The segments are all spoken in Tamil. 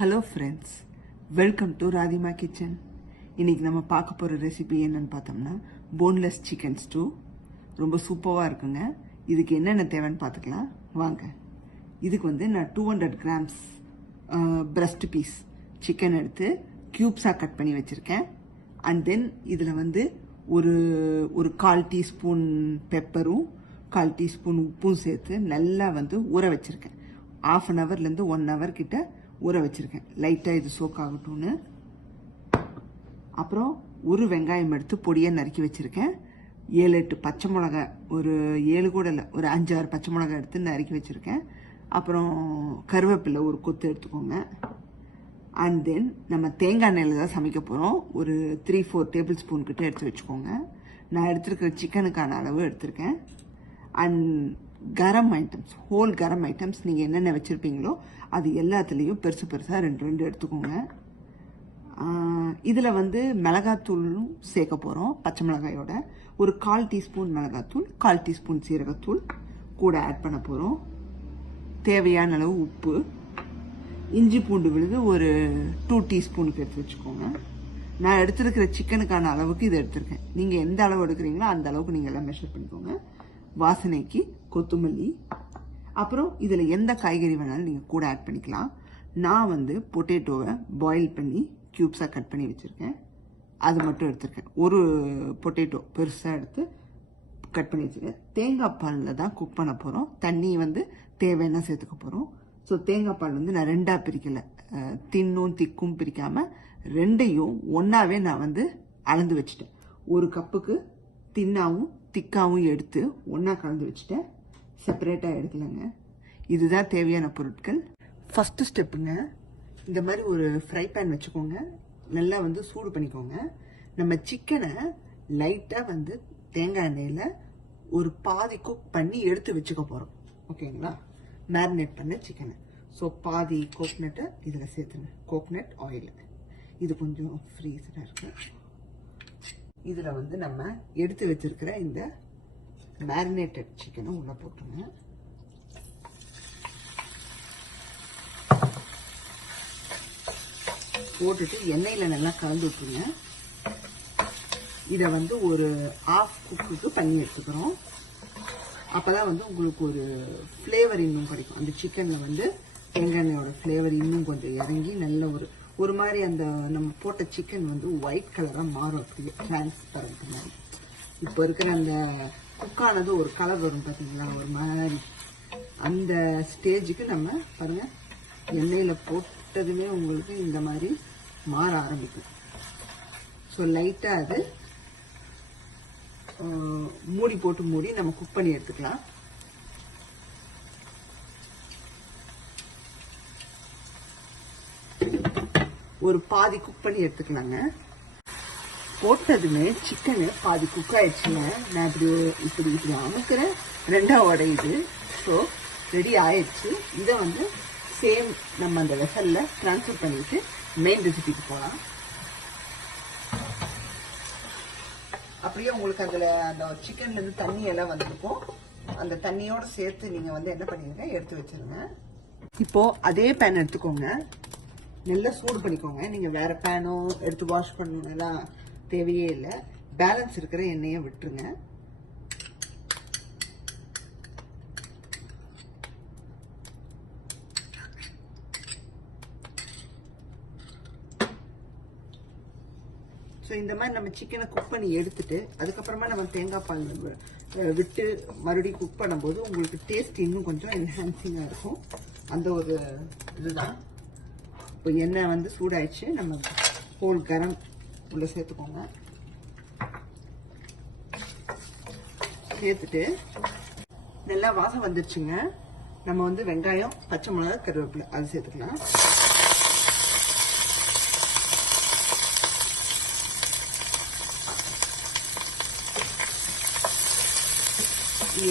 Hello friends, welcome to Radhima kitchen. இன்றைக்கி நம்ம பார்க்க போகிற ரெசிபி என்னென்னு பார்த்தோம்னா போன்லெஸ் சிக்கன் ஸ்டூ. ரொம்ப சூப்பராக இருக்குங்க. இதுக்கு என்னென்ன தேவைன்னு பார்த்துக்கலாம் வாங்க. இதுக்கு நான் 200 கிராம்ஸ் பிரஸ்ட் பீஸ் சிக்கன் எடுத்து க்யூப்ஸாக கட் பண்ணி வச்சுருக்கேன். அண்ட் தென் இதில் ஒரு 1/4 டீஸ்பூன் பெப்பரும் 1/4 டீஸ்பூன் உப்பும் சேர்த்து நல்லா ஊற வச்சுருக்கேன். 1/2 ஹவர்லேருந்து 1 ஹவர் கிட்ட ஊற வச்சுருக்கேன். லைட்டாக இது சோக் ஆகட்டும்னு. அப்புறம் ஒரு வெங்காயம் எடுத்து பொடியாக நறுக்கி வச்சுருக்கேன். 7-8 பச்சை மிளகாய், ஒரு 7 கூட இல்லை, ஒரு 5-6 பச்சை மிளகாய் எடுத்து நறுக்கி வச்சுருக்கேன். அப்புறம் கருவேப்பிலை ஒரு கொத்து எடுத்துக்கோங்க. அண்ட் தென் நம்ம தேங்காய் எண்ணெயில் தான் சமைக்க போகிறோம். ஒரு 3-4 டேபிள் ஸ்பூன் கிட்ட எடுத்து வச்சுக்கோங்க. நான் எடுத்துருக்கிற சிக்கனுக்கான அளவு எடுத்திருக்கேன். And garam items, whole garam items நீங்கள் என்னென்ன வச்சுருப்பீங்களோ அது எல்லாத்துலேயும் பெருசு பெருசாக 2 எடுத்துக்கோங்க. இதில் மிளகாத்தூளும் சேர்க்க போகிறோம். பச்சை மிளகாயோட ஒரு 1/4 டீஸ்பூன் மிளகாத்தூள், 1/4 டீஸ்பூன் சீரகத்தூள் கூட ஆட் பண்ண போகிறோம். தேவையான அளவு உப்பு, இஞ்சி பூண்டு விழுது ஒரு 2 டீஸ்பூனுக்கு எடுத்து வச்சுக்கோங்க. நான் எடுத்துருக்கிற சிக்கனுக்கான அளவுக்கு இதை எடுத்திருக்கேன். நீங்கள் எந்த அளவு எடுக்கிறீங்களோ அந்த அளவுக்கு நீங்கள் எல்லாம் மெஷர் பண்ணிக்கோங்க. வாசனைக்கு கொத்தமல்லி, அப்புறம் இதில் எந்த காய்கறி வேணாலும் நீங்கள் கூட ஆட் பண்ணிக்கலாம். நான் பொட்டேட்டோவை பாயில் பண்ணி க்யூப்ஸாக கட் பண்ணி வச்சுருக்கேன். அது மட்டும் எடுத்துருக்கேன். ஒரு பொட்டேட்டோ பெருசாக எடுத்து கட் பண்ணி வச்சுருக்கேன். தேங்காய் பாலில் தான் குக் பண்ண போகிறோம். தண்ணி தேவைன்னா சேர்த்துக்க போகிறோம். ஸோ தேங்காய் பால் நான் 2ஆக பிரிக்கலை, தின்னும் திக்கும் பிரிக்காமல் 2ஐயும் ஒன்றாவே நான் அளந்து வச்சுட்டேன். ஒரு கப்புக்கு தின்னாவும் திக்காவும் எடுத்து ஒன்றா கலந்து வச்சுட்டேன். செப்பரேட்டாக எடுக்கலைங்க. இதுதான் தேவையான பொருட்கள். ஃபஸ்ட்டு ஸ்டெப்புங்க, இந்த மாதிரி ஒரு ஃப்ரை பேன் வச்சுக்கோங்க. நல்லா சூடு பண்ணிக்கோங்க. நம்ம சிக்கனை லைட்டாக தேங்காய் எண்ணெயில் ஒரு பாதி குக் பண்ணி எடுத்து வச்சுக்க போகிறோம். ஓகேங்களா? மேரினேட் பண்ண சிக்கனை. ஸோ பாதி கோக்னட்டை இதில் சேர்த்துங்க. கோக்னட் ஆயில் இது கொஞ்சம் ஃப்ரீசராக இருக்கு. இதில் நம்ம எடுத்து வச்சிருக்கிற இந்த மேரினேட்டட் சிக்கனை உள்ள போட்டுருங்க. போட்டுட்டு எண்ணெயில் நல்லா கலந்து விட்டுருங்க. இதை ஒரு 1/2 குக்குக்கு பண்ணி எடுத்துக்கிறோம். அப்போதான் உங்களுக்கு ஒரு ஃப்ளேவர் இன்னும் கிடைக்கும். அந்த சிக்கனில் தேங்காய் எண்ணெயோட ஃப்ளேவர் இன்னும் கொஞ்சம் இறங்கி நல்ல ஒரு மாதிரி அந்த நம்ம போட்ட சிக்கன் ஒயிட் கலராக மாறும். அப்படியே டிரான்ஸ்பரண்ட் மாதிரி. இப்போ இருக்கிற அந்த குக்கானது ஒரு கலர் வரும் பார்த்தீங்களா, ஒரு மாதிரி. அந்த ஸ்டேஜுக்கு நம்ம பாருங்கள், எண்ணெயில் போட்டதுமே உங்களுக்கு இந்த மாதிரி மாற ஆரம்பிக்கும். ஸோ லைட்டாக அது மூடி போட்டு நம்ம குக் பண்ணி எடுத்துக்கலாம். ஒரு பாதி குக் பண்ணி எடுத்துக்கலாங்க. போட்டதுமே சிக்கனு பாதி குக் ஆயிடுச்சுங்க. நான் இப்படி அமுக்கிறேன், 2ஆ உடையுது. ஸோ ரெடி ஆயிடுச்சு. இதை சேம் நம்ம அந்த வெசலில் ட்ரான்ஸ்ஃபர் பண்ணிட்டு மெயின் ரெசிபிக்கு போகலாம். அப்படியே உங்களுக்கு அதில் அந்த சிக்கன்லேருந்து தண்ணி எல்லாம் வந்திருக்கும். அந்த தண்ணியோடு சேர்த்து நீங்கள் என்ன பண்ணிடுங்க, எடுத்து வச்சிருங்க. இப்போது அதே பேன் எடுத்துக்கோங்க. நல்லா சூடு பண்ணிக்கோங்க. நீங்கள் வேறு பேனோ எடுத்து வாஷ் பண்ணணும்லாம் தேவையே இல்லை. பேலன்ஸ் இருக்கிற எண்ணெயை விட்டுருங்க. ஸோ இந்த மாதிரி நம்ம சிக்கனை குக் பண்ணி எடுத்துட்டு அதுக்கப்புறமா நம்ம தேங்காய் பால் விட்டு மறுபடியும் குக் பண்ணும்போது உங்களுக்கு டேஸ்ட் இன்னும் கொஞ்சம் என்ஹான்சிங்காக இருக்கும். அந்த ஒரு இதுதான். இப்போ எண்ணெய் சூடாயிடுச்சு. நம்ம ஹோல் கரம் உள்ள சேர்த்துக்கோங்க. சேர்த்துட்டு நல்லா வாசம் வந்துருச்சுங்க. நம்ம வெங்காயம், பச்சை மிளகாய், கருவேப்பிலை அது சேர்த்துக்கலாம்.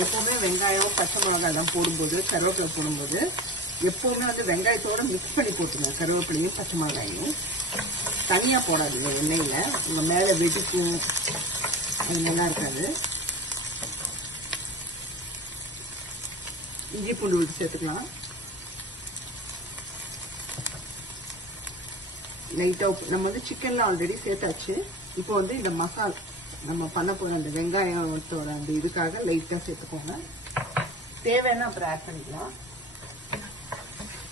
எப்பவுமே வெங்காயம், பச்சை மிளகாய் எல்லாம் போடும்போது, கருவேப்பிலை போடும்போது எப்பவுமே வெங்காயத்தோட மிக்ஸ் பண்ணி போட்டுருங்க. கருவேப்பிலையும் பச்சை மிளகாயும் தனியாக போடாதீங்க எண்ணெயில். உங்கள் மேலே வெடிக்கும், அது நல்லா இருக்காது. இஞ்சி பூண்டு விட்டு சேர்த்துக்கலாம். லைட்டாக உப்பு. நம்ம வந்து சிக்கனில் ஆல்ரெடி சேர்த்தாச்சு. இப்போ வந்து இந்த மசாலா நம்ம பண்ண போகிற அந்த வெங்காயத்தோட அந்த இதுக்காக லைட்டாக சேர்த்துக்கோங்க. தேவைன்னா அப்புறம் ஆட் பண்ணிக்கலாம்.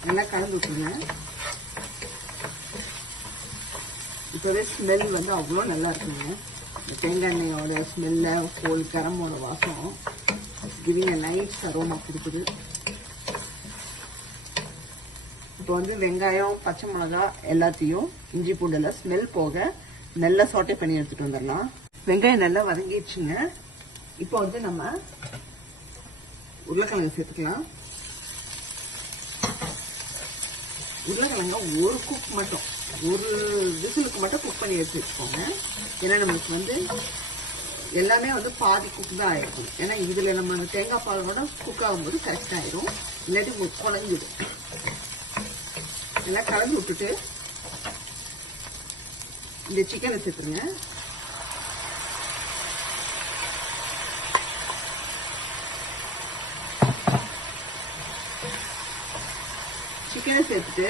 நல்லா கலந்து விட்டுருங்க. இப்போவே ஸ்மெல் வந்து அவ்வளோ நல்லா இருக்குங்க. இந்த தேங்காய் எண்ணெயோட ஸ்மெல்ல ஹோல் கரமோட வாசம் கிவிங் அ நைஸ் அரோமா கொடுக்குது. இப்போ வந்து வெங்காயம், பச்சை மிளகா எல்லாத்தையும் இஞ்சி பூண்டெல்லாம் ஸ்மெல் போக நல்லா சாட்டே பண்ணி எடுத்துட்டு வந்துடலாம். வெங்காயம் நல்லா வதங்கிடுச்சுங்க. இப்போ வந்து நம்ம உருளைக்கிழங்கு சேர்த்துக்கலாம். உருளைக்கிழங்க ஒரு குக் மட்டும், ஒரு விசிலுக்கு மட்டும் குக் பண்ணி எடுத்து வச்சுக்கோங்க. ஏன்னா நம்மளுக்கு வந்து எல்லாமே வந்து பாதி குக் தான் ஆயிருக்கும். ஏன்னா இதில் நம்ம தேங்காய் பாலோட குக் ஆகும்போது கரெக்டாக ஆயிடும். இல்லாட்டி உங்களுக்கு குழஞ்சிடும். எல்லாம் கலந்து விட்டுட்டு இந்த சிக்கனை சேர்த்துருங்க. சிக்கனை சேர்த்துட்டு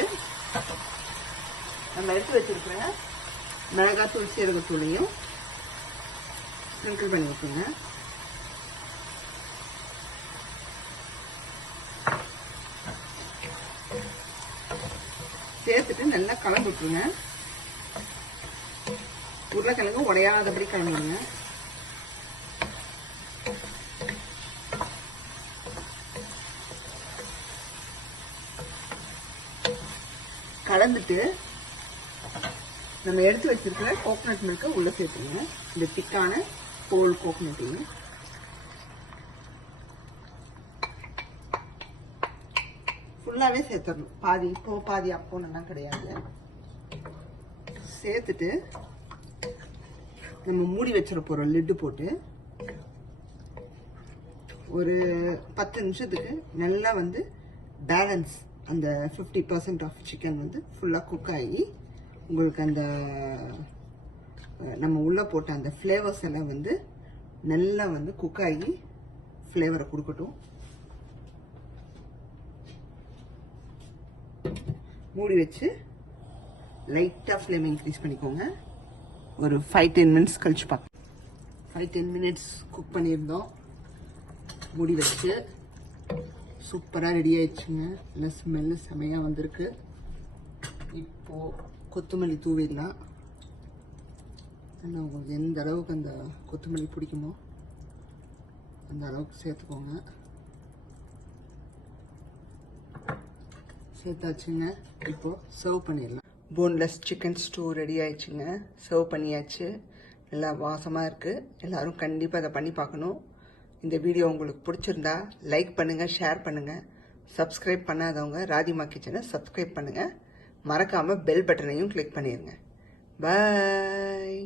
நம்ம எடுத்து வச்சிருக்கிற மிளகாத்தூள் சீரகத்தூளையும் ஸ்ப்ரிங்கிள் பண்ணி விட்டுருங்க. சேர்த்துட்டு நல்லா கலந்து விட்டுருங்க. உருளைக்கிழங்கு உடையாதபடி கலந்துருங்க. கலந்துட்டு நம்ம எடுத்து வச்சிருக்கிற கோகனட் மில்கை உள்ள சேர்த்துருங்க. இந்த திக்கான ஹோல் கோகனட்டையும் ஃபுல்லாவே சேர்த்துடணும். பாதி இப்போ பாதி அப்போன்னெல்லாம் கிடையாது. சேர்த்துட்டு நம்ம மூடி வச்சிட போறோம். லிட்டு போட்டு ஒரு 10 நிமிஷத்துக்கு நல்லா வந்து பேலன்ஸ் அந்த 50% ஆஃப் சிக்கன் வந்து ஃபுல்லாக குக் ஆகி உங்களுக்கு அந்த நம்ம உள்ளே போட்ட அந்த ஃப்ளேவர்ஸ் எல்லாம் வந்து நல்லா வந்து குக் ஆகி ஃப்ளேவரை கொடுக்கட்டும். மூடி வச்சு லைட்டாக ஃப்ளேம் இன்க்ரீஸ் பண்ணிக்கோங்க. ஒரு 5-10 மினிட்ஸ் கழிச்சு பார்க்கலாம். 5-10 மினிட்ஸ் குக் பண்ணியிருந்தோம். மூடி வச்சு சூப்பராக ரெடி ஆயிடுச்சுங்க. நல்லா ஸ்மெல்லு செமையாக வந்திருக்கு. இப்போது கொத்தமல்லி தூவிடலாம். ஆனால் உங்களுக்கு எந்த அளவுக்கு அந்த கொத்தமல்லி பிடிக்குமோ அந்த அளவுக்கு சேர்த்துக்கோங்க. சேர்த்தாச்சுங்க. இப்போது சர்வ் பண்ணிடலாம். போன்லெஸ் சிக்கன் ஸ்டூ ரெடி ஆயிடுச்சுங்க. சர்வ் பண்ணியாச்சு. நல்லா வாசமாக இருக்குது. எல்லோரும் கண்டிப்பாக அதை பண்ணி பார்க்கணும். இந்த வீடியோ உங்களுக்கு பிடிச்சிருந்தா லைக் பண்ணுங்கள், ஷேர் பண்ணுங்கள். சப்ஸ்கிரைப் பண்ணாதவங்க ராதிமா கிச்சனை சப்ஸ்கிரைப் பண்ணுங்கள். மறக்காமல் பெல் பட்டனையும் கிளிக் பண்ணிடுங்க. பாய்.